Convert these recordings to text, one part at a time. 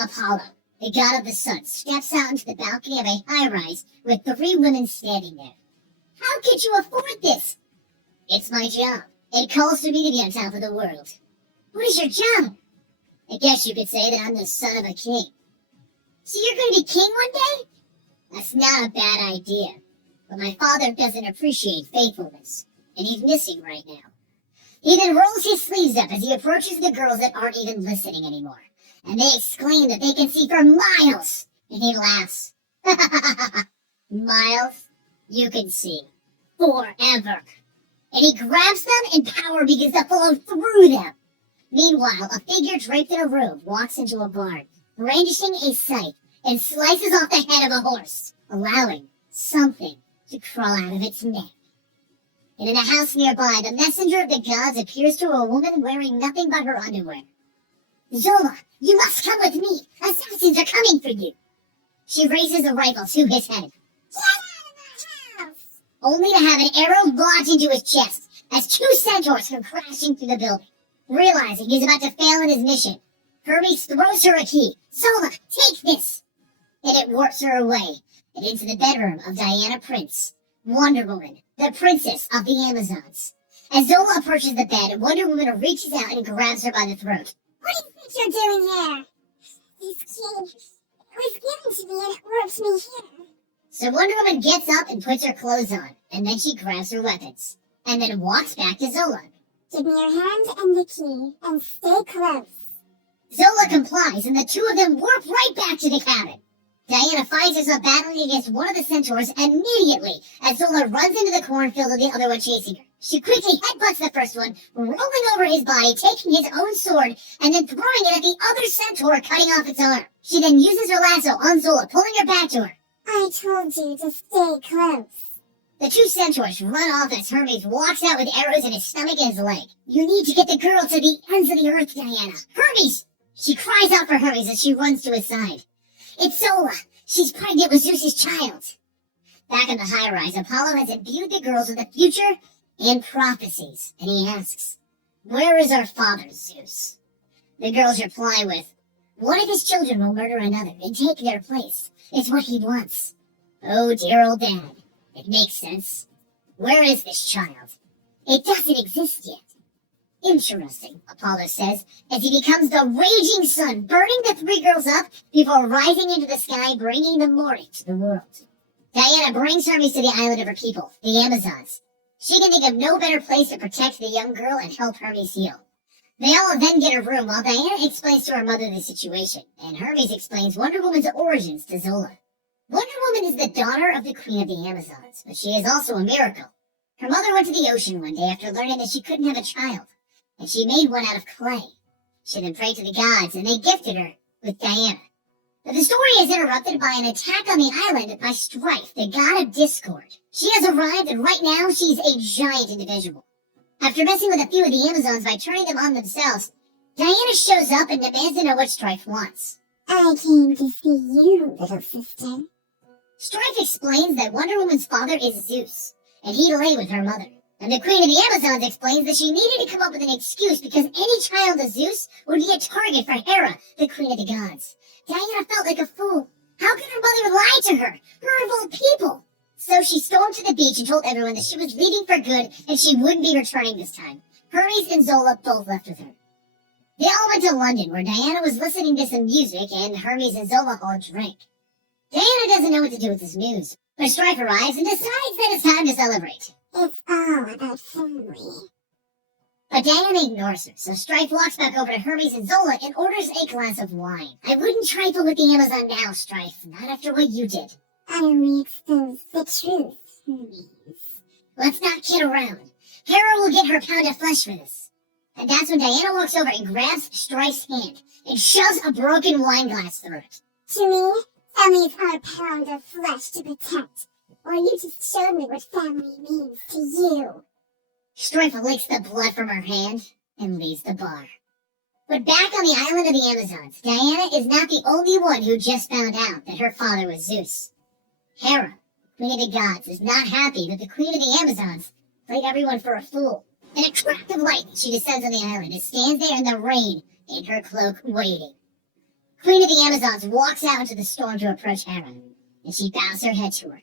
Apollo, the god of the sun, steps out into the balcony of a high-rise with 3 women standing there. How could you afford this? It's my job. It calls for me to be on top of the world. What is your job? I guess you could say that I'm the son of a king. So you're going to be king one day? That's not a bad idea. But my father doesn't appreciate faithfulness, and he's missing right now. He then rolls his sleeves up as he approaches the girls that aren't even listening anymore. And they exclaim that they can see for miles. And he laughs. Miles? You can see. Forever. And he grabs them and power begins to flow through them. Meanwhile, a figure draped in a robe walks into a barn, brandishing a scythe, and slices off the head of a horse, allowing something to crawl out of its neck. And in a house nearby, the messenger of the gods appears to a woman wearing nothing but her underwear. Zola, you must come with me. Assassins are coming for you. She raises a rifle to his head. Get out of my house! Only to have an arrow lodge into his chest as 2 centaurs come crashing through the building. Realizing he's about to fail in his mission, Hermes throws her a key. Zola, take this! And it warps her away and into the bedroom of Diana Prince, Wonder Woman, the princess of the Amazons. As Zola approaches the bed, Wonder Woman reaches out and grabs her by the throat. What do you think you're doing here? This key was given to me and it warps me here. So Wonder Woman gets up and puts her clothes on, and then she grabs her weapons, and then walks back to Zola. Give me your hand and the key, and stay close. Zola complies, and the 2 of them warp right back to the cabin. Diana finds herself battling against one of the centaurs immediately as Zola runs into the cornfield with the other one chasing her. She quickly headbutts the first one, rolling over his body, taking his own sword, and then throwing it at the other centaur, cutting off its arm. She then uses her lasso on Zola, pulling her back to her. I told you to stay close. The 2 centaurs run off as Hermes walks out with arrows in his stomach and his leg. You need to get the girl to the ends of the earth, Diana. Hermes! She cries out for Hermes as she runs to his side. It's Zola. She's pregnant with Zeus's child. Back in the high-rise, Apollo has imbued the girls with the future and prophecies, and he asks, where is our father, Zeus? The girls reply with, one of his children will murder another and take their place. It's what he wants. Oh, dear old dad. It makes sense. Where is this child? It doesn't exist yet. Interesting, Apollo says, as he becomes the raging sun, burning the 3 girls up before rising into the sky, bringing the morning to the world. Diana brings Hermes to the island of her people, the Amazons. She can think of no better place to protect the young girl and help Hermes heal. They all then get a room while Diana explains to her mother the situation, and Hermes explains Wonder Woman's origins to Zola. Wonder Woman is the daughter of the Queen of the Amazons, but she is also a miracle. Her mother went to the ocean one day after learning that she couldn't have a child, and she made one out of clay. She then prayed to the gods, and they gifted her with Diana. But the story is interrupted by an attack on the island by Strife, the god of discord. She has arrived, and right now she's a giant individual. After messing with a few of the Amazons by turning them on themselves, Diana shows up and demands to know what Strife wants. I came to see you, little sister. Strife explains that Wonder Woman's father is Zeus, and he lay with her mother. And the Queen of the Amazons explains that she needed to come up with an excuse because any child of Zeus would be a target for Hera, the Queen of the Gods. Diana felt like a fool. How could her mother lie to her? Her of all people! So she stormed to the beach and told everyone that she was leaving for good and she wouldn't be returning this time. Hermes and Zola both left with her. They all went to London, where Diana was listening to some music and Hermes and Zola all drank. Diana doesn't know what to do with this news, but Strife arrives and decides that it's time to celebrate. It's all about family. But Diana ignores her, so Strife walks back over to Hermes and Zola and orders a glass of wine. I wouldn't trifle with the Amazon now, Strife, not after what you did. I only expose the truth, Hermes. Let's not kid around. Hera will get her pound of flesh for this. And that's when Diana walks over and grabs Strife's hand and shoves a broken wine glass through it. To me, families are a pound of flesh to protect. Or you just showed me what family means to you. Strife licks the blood from her hand and leaves the bar. But back on the island of the Amazons, Diana is not the only one who just found out that her father was Zeus. Hera, Queen of the Gods, is not happy that the Queen of the Amazons played everyone for a fool. In a crack of light, she descends on the island and stands there in the rain in her cloak waiting. Queen of the Amazons walks out into the storm to approach Hera, and she bows her head to her,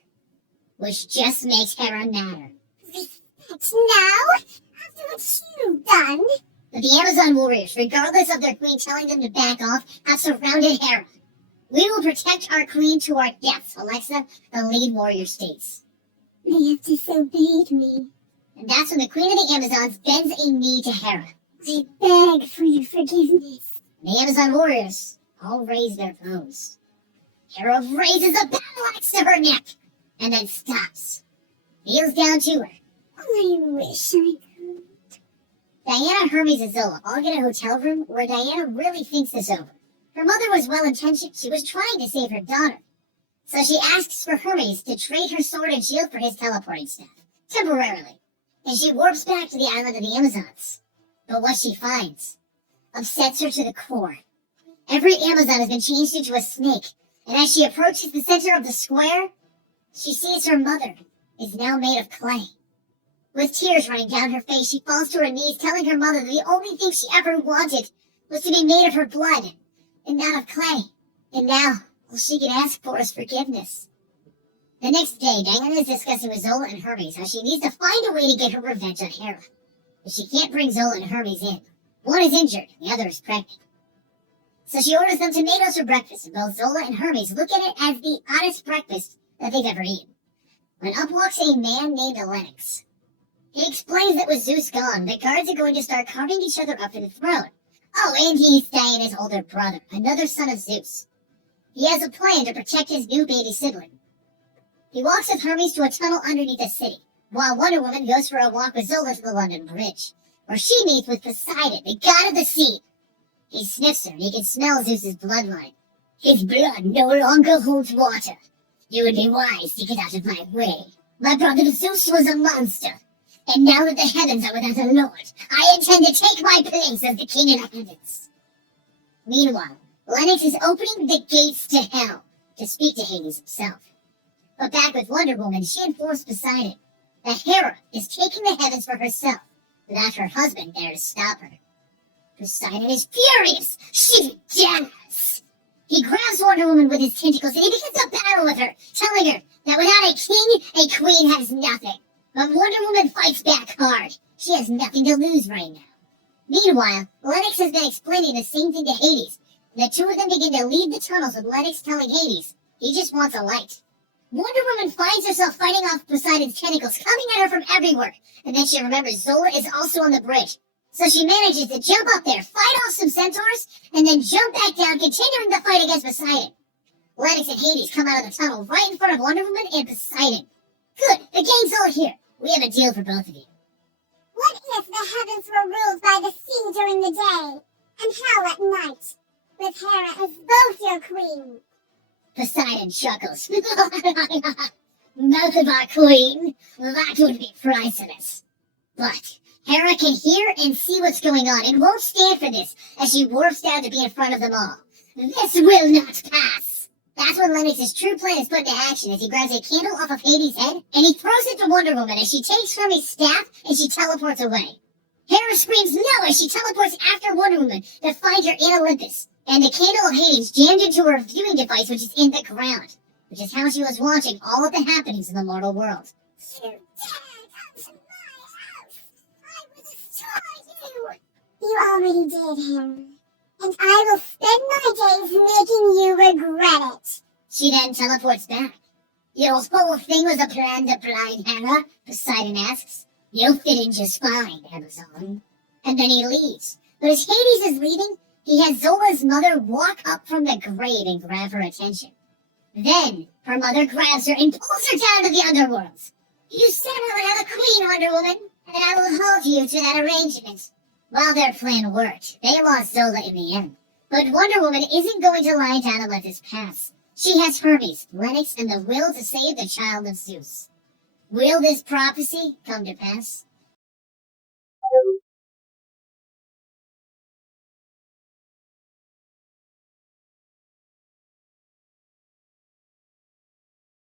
which just makes Hera madder. Respect now? After what you've done? But the Amazon warriors, regardless of their queen telling them to back off, have surrounded Hera. We will protect our queen to our deaths, Alexa, the lead warrior states. They have disobeyed me. And that's when the Queen of the Amazons bends a knee to Hera. I beg for your forgiveness. The Amazon warriors all raise their bows. Hera raises a battle axe to her neck, and then stops. Kneels down to her. I wish I could. Diana, Hermes, and Zola all get a hotel room where Diana really thinks this over. Her mother was well-intentioned. She was trying to save her daughter. So she asks for Hermes to trade her sword and shield for his teleporting staff, temporarily. And she warps back to the island of the Amazons. But what she finds upsets her to the core. Every Amazon has been changed into a snake, and as she approaches the center of the square, she sees her mother is now made of clay. With tears running down her face, she falls to her knees, telling her mother that the only thing she ever wanted was to be made of her blood, and not of clay. And now, all she can ask for is forgiveness. The next day, Diana is discussing with Zola and Hermes how she needs to find a way to get her revenge on Hera. But she can't bring Zola and Hermes in. One is injured, the other is pregnant. So she orders them tomatoes for breakfast, and both Zola and Hermes look at it as the oddest breakfast that they've ever eaten. When up walks a man named Lennox. He explains that with Zeus gone, the guards are going to start carving each other up for the throne. Oh, and he's Diana's older brother, another son of Zeus. He has a plan to protect his new baby sibling. He walks with Hermes to a tunnel underneath the city, while Wonder Woman goes for a walk with Zola to the London Bridge, where she meets with Poseidon, the god of the sea. He sniffs her and he can smell Zeus's bloodline. His blood no longer holds water. You would be wise to get out of my way. My brother Zeus was a monster. And now that the heavens are without a lord, I intend to take my place as the king of the heavens. Meanwhile, Lennox is opening the gates to hell to speak to Hades himself. But back with Wonder Woman, she informs Poseidon that Hera is taking the heavens for herself without her husband there to stop her. Poseidon is furious. She does. He grabs Wonder Woman with his tentacles and he begins a battle with her, telling her that without a king, a queen has nothing. But Wonder Woman fights back hard. She has nothing to lose right now. Meanwhile, Lennox has been explaining the same thing to Hades. The two of them begin to leave the tunnels with Lennox telling Hades he just wants a light. Wonder Woman finds herself fighting off Poseidon's tentacles coming at her from everywhere. And then she remembers Zola is also on the bridge. So she manages to jump up there, fight off some centaurs, and then jump back down, continuing the fight against Poseidon. Lennox and Hades come out of the tunnel right in front of Wonder Woman and Poseidon. Good, the gang's all here. We have a deal for both of you. What if the heavens were ruled by the sea during the day, and hell at night, with Hera as both your queen? Poseidon chuckles. Both of our queen? That would be priceless. But Hera can hear and see what's going on and won't stand for this as she warps down to be in front of them all. This will not pass. That's when Lennox's true plan is put into action as he grabs a candle off of Hades' head and he throws it to Wonder Woman as she takes from his staff and she teleports away. Hera screams no as she teleports after Wonder Woman to find her in Olympus. And the candle of Hades jammed into her viewing device which is in the ground, which is how she was watching all of the happenings in the mortal world. You dare come to my house! I will destroy you! You already did, Hera. And I will spend my days making you regret it. She then teleports back. Your whole thing was a plan to blind Hera? Poseidon asks. You'll fit in just fine, Amazon. And then he leaves. But as Hades is leaving, he has Zola's mother walk up from the grave and grab her attention. Then, her mother grabs her and pulls her down to the underworld. You said I would have a queen, Wonder Woman, and I will hold you to that arrangement. While their plan worked, they lost Zola in the end. But Wonder Woman isn't going to lie down and let this pass. She has Hermes, Lennox, and the will to save the child of Zeus. Will this prophecy come to pass?